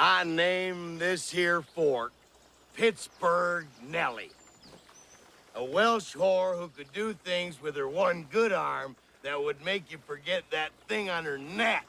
I named this here fort Pittsburgh Nellie. A Welsh whore who could do things with her one good arm that would make you forget that thing on her neck.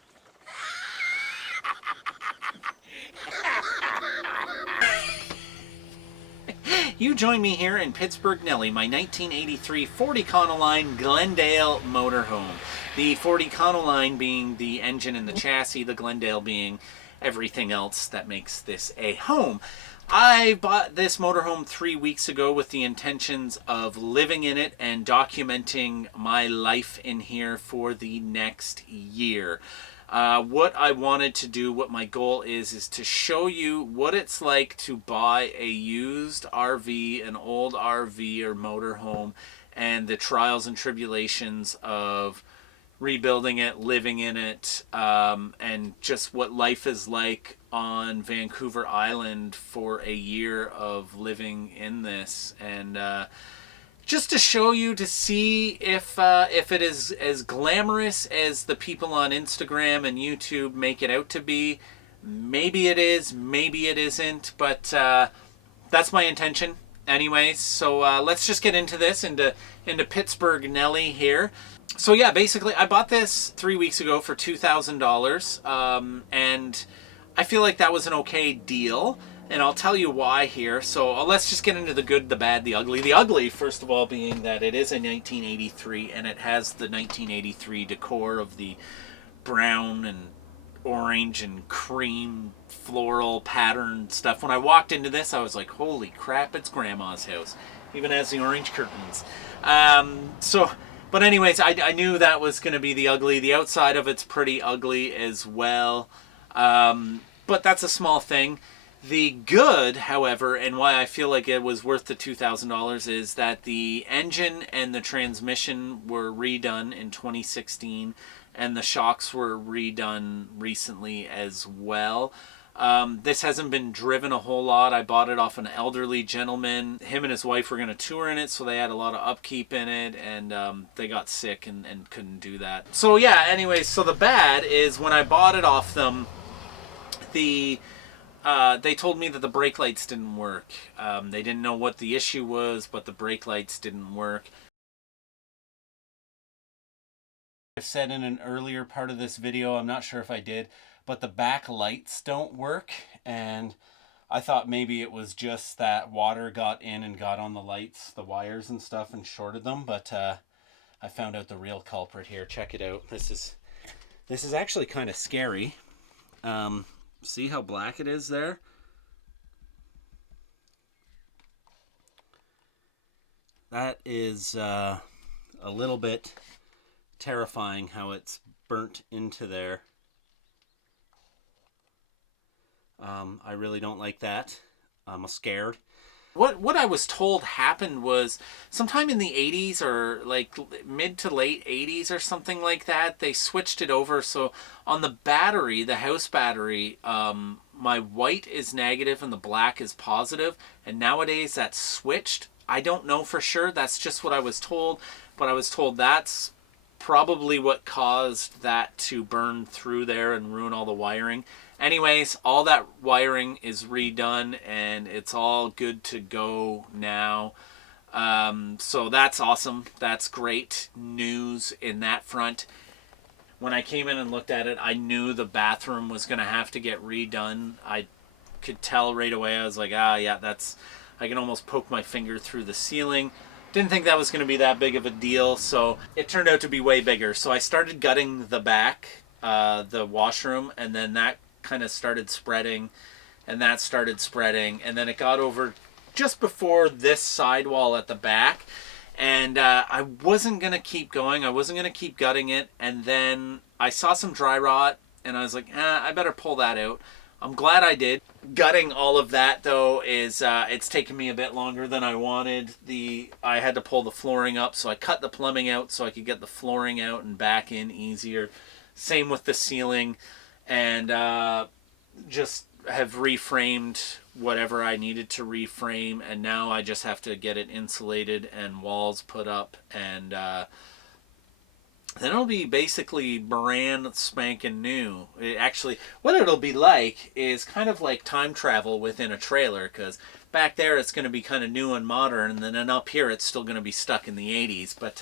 You join me here in Pittsburgh Nellie, my 1983 Ford Econoline Glendale motorhome. The Ford Econoline being the engine and the chassis, the Glendale being everything else that makes this a home. I bought this motorhome 3 weeks ago with the intentions of living in it and documenting my life in here for the next year. What I wanted to do, what my goal is to show you what it's like to buy a used RV, an old RV or motorhome, and the trials and tribulations of rebuilding it, living in it, and just what life is like on Vancouver Island for a year of living in this. And just to show you, to see if it is as glamorous as the people on Instagram and YouTube make it out to be. Maybe it is, maybe it isn't, but that's my intention anyways. So let's just get into this, into Pittsburgh Nellie here. So yeah, basically I bought this 3 weeks ago for $2,000, and I feel like that was an okay deal. And I'll tell you why here. So let's just get into the good, the bad, the ugly. The ugly, first of all, being that it is a 1983 and it has the 1983 decor of the brown and orange and cream floral pattern stuff. When I walked into this, I was like, holy crap, it's grandma's house. Even has the orange curtains. But anyways, I knew that was going to be the ugly. The outside of it's pretty ugly as well. But that's a small thing. The good, however, and why I feel like it was worth the $2,000 is that the engine and the transmission were redone in 2016, and the shocks were redone recently as well. This hasn't been driven a whole lot. I bought it off an elderly gentleman. Him and his wife were going to tour in it, so they had a lot of upkeep in it, and they got sick and couldn't do that. So yeah, anyways, so the bad is when I bought it off them, they told me that the brake lights didn't work. They didn't know what the issue was, but the brake lights didn't work. I've said in an earlier part of this video, I'm not sure if I did, but the back lights don't work, and I thought maybe it was just that water got in and got on the lights, the wires and stuff, and shorted them, but I found out the real culprit here. Check it out. This is actually kind of scary. See how black it is there? That is a little bit terrifying how it's burnt into there. I really don't like that. I'm scared. What I was told happened was sometime in the 80s or like mid to late 80s or something like that, they switched it over. So on the battery, the house battery, my white is negative and the black is positive. And nowadays that's switched. I don't know for sure. That's just what I was told. But I was told that's probably what caused that to burn through there and ruin all the wiring. Anyways, all that wiring is redone and it's all good to go now. So that's awesome. That's great news in that front. When I came in and looked at it, I knew the bathroom was going to have to get redone. I could tell right away. I was like, yeah, I can almost poke my finger through the ceiling. Didn't think that was going to be that big of a deal, so it turned out to be way bigger. So I started gutting the back, the washroom, and then that kind of started spreading, and that started spreading, and then it got over just before this sidewall at the back, and I wasn't going to keep going. I wasn't going to keep gutting it, and then I saw some dry rot, and I was like, I better pull that out. I'm glad I did. Gutting all of that, though, is it's taken me a bit longer than I wanted. I had to pull the flooring up, so I cut the plumbing out so I could get the flooring out and back in easier. Same with the ceiling, and just have reframed whatever I needed to reframe, and now I just have to get it insulated and walls put up, and then it'll be basically brand spanking new. What it'll be like is kind of like time travel within a trailer, because back there it's going to be kind of new and modern, and then up here it's still going to be stuck in the 80s. But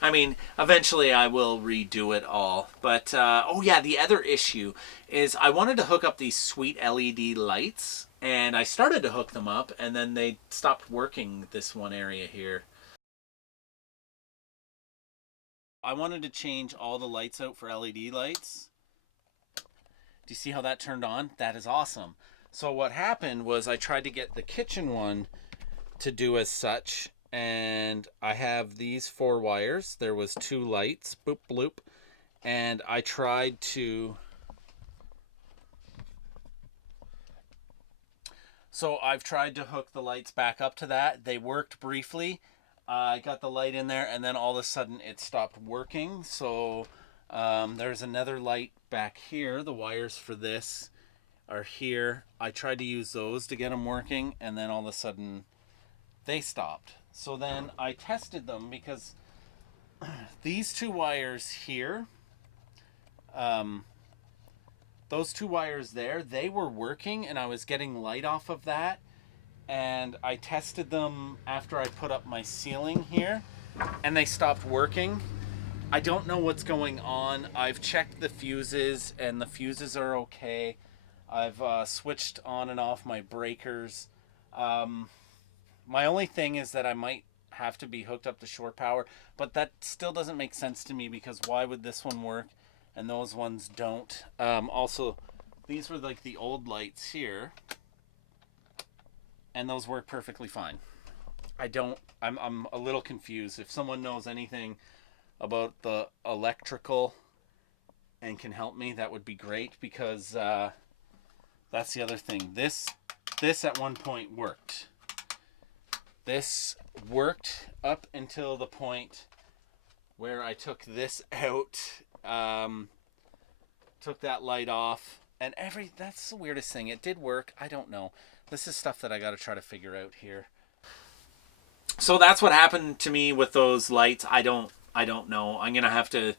I mean, eventually I will redo it all. But oh yeah, the other issue is I wanted to hook up these sweet LED lights, and I started to hook them up, and then they stopped working this one area here. I wanted to change all the lights out for LED lights. Do you see how that turned on? That is awesome. So what happened was I tried to get the kitchen one to do as such, and I have these 4 wires. There was 2 lights, boop bloop, and I tried to... So I've tried to hook the lights back up to that. They worked briefly. I got the light in there, and then all of a sudden it stopped working. So there's another light back here. The wires for this are here. I tried to use those to get them working, and then all of a sudden they stopped. So then I tested them, because these 2 wires here, those 2 wires there, they were working, and I was getting light off of that. And I tested them after I put up my ceiling here, and they stopped working. I don't know what's going on. I've checked the fuses, and the fuses are okay. I've switched on and off my breakers. My only thing is that I might have to be hooked up to shore power, but that still doesn't make sense to me, because why would this one work and those ones don't? Also, these were like the old lights here, and those work perfectly fine. I'm a little confused. If someone knows anything about the electrical and can help me, that would be great, because that's the other thing. This at one point worked. This worked up until the point where I took this out, took that light off, and that's the weirdest thing. It did work. I don't know. This is stuff that I got to try to figure out here. So that's what happened to me with those lights. I don't know. I'm going to have to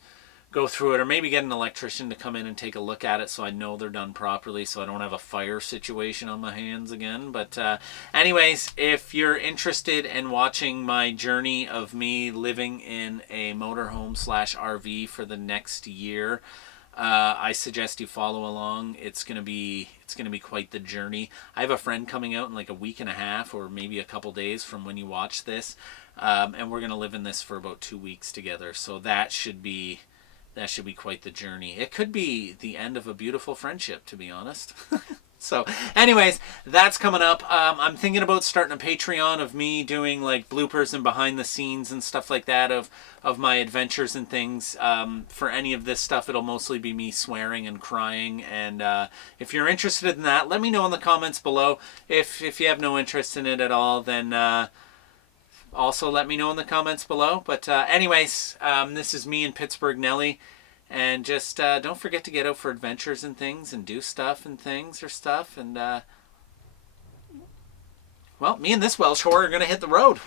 go through it, or maybe get an electrician to come in and take a look at it, so I know they're done properly, so I don't have a fire situation on my hands again. But anyways, if you're interested in watching my journey of me living in a motorhome / RV for the next year, I suggest you follow along. It's gonna be quite the journey. I have a friend coming out in like a week and a half, or maybe a couple days from when you watch this, and we're gonna live in this for about 2 weeks together. So that should be quite the journey. It could be the end of a beautiful friendship, to be honest. So anyways, that's coming up. I'm thinking about starting a Patreon of me doing like bloopers and behind the scenes and stuff like that of my adventures and things. For any of this stuff, it'll mostly be me swearing and crying. And if you're interested in that, let me know in the comments below. If you have no interest in it at all, then also let me know in the comments below. But anyways, this is me and Pittsburgh Nellie. And just don't forget to get out for adventures and things, and do stuff and things or stuff. And, well, me and this Welsh whore are going to hit the road.